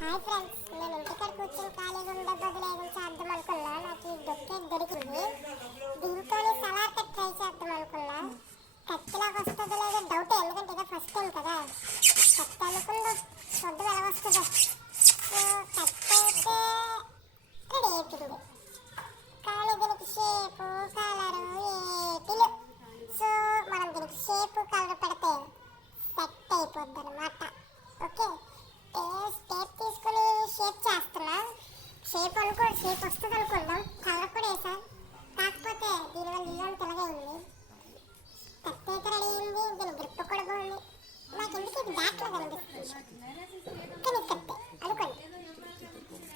Hi friends, నేను ఇంటికాడ కూర్చొని ఖాళీగా ఉండే బదులు ఏదో చేద్దాం అనుకున్నా. నాకు ఈ డొక్కేట్ దొరికింది. దీంతో సలాడ్ కట్ ట్రై చేద్దాం అనుకున్నా. కత్తిలాగా వస్తుందో లేదో డౌట్, ఎందుకంటే ఇదే ఫస్ట్ టైం కదా. కత్తి అనుకుందా వద్దు ఎలా వస్తుందో. సో కత్తి అయితే రెడీ అయిపోయింది. కానీ దీనికి షేపు కలరు ఏటిలు. సో మనం దీనికి షేపు కలర్ పెడితే సెట్ అయిపోద్ది అనమాట. ఓకే, టేప్ తీసుకుని షేప్ చేస్తున్నా. షేప్ వస్తుంది అనుకుందాం. కలర్ కూడా వేసా, కాకపోతే దీనివల్ల ఇల్లు తెల్లగా ఉంది. కత్తి అయితే రెడీ అయింది. దీని గ్రిప్ కూడా బాగుంది. నాకు ఎందుకు ఇది బ్యాక్ లో కనిపిస్తుంది, కానీ కత్తి అనుకోండి.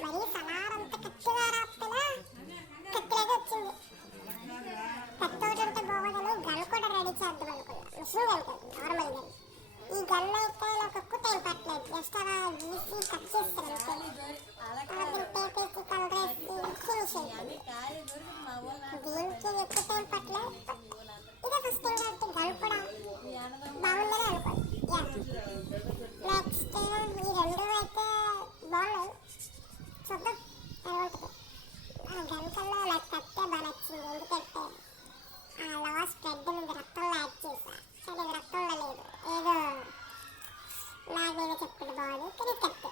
మరి సలార్ అంతా కత్తిగా రాకపోయినా కత్తిలాగా వచ్చింది. కత్తి ఒకటి ఉంటే బాగోదని గన్ కూడా రెడీ చేద్దాం అనుకున్నా. మిషన్ గన్ కాదు, నార్మల్ గన్. ఈ గన్ అయితే నాకు ఎక్కువ టైం పట్టలేదు. జస్ట్ అలా గీసి కట్ చేస్తాను అంతే. టేప్ వేసి కలర్ వేసి ఫినిష్ అయిపోయింది. దీనికి ఎక్కువ టైం పట్టలేదు. ఇదే ఫస్ట్ టైం కాబట్టి గన్ కూడా బాగుందని అనుకోండి. నెక్స్ట్ ఈ రెండు అయితే బాగున్నాయి, చూద్దాం ఏమంటుంది. ఆ గన్ కన్నా నాకు కత్తే బాగా నచ్చింది. ఎందుకంటే ఆ లాస్ట్ రెడ్ మీద రక్తంలో యాడ్ చేసా, కానీ ఇది రక్తంలో లేదు. ఏదో లాగేదో చెప్పుకుంటే బాగుంది, కానీ కత్తే.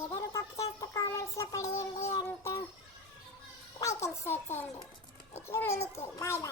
ఏదైనా తప్పు చేస్తే కామెంట్స్లో పడేయండి, అంటే లైక్ అండ్ షేర్ చేయండి. ఇట్లా మినికి బాయ్ బాయ్.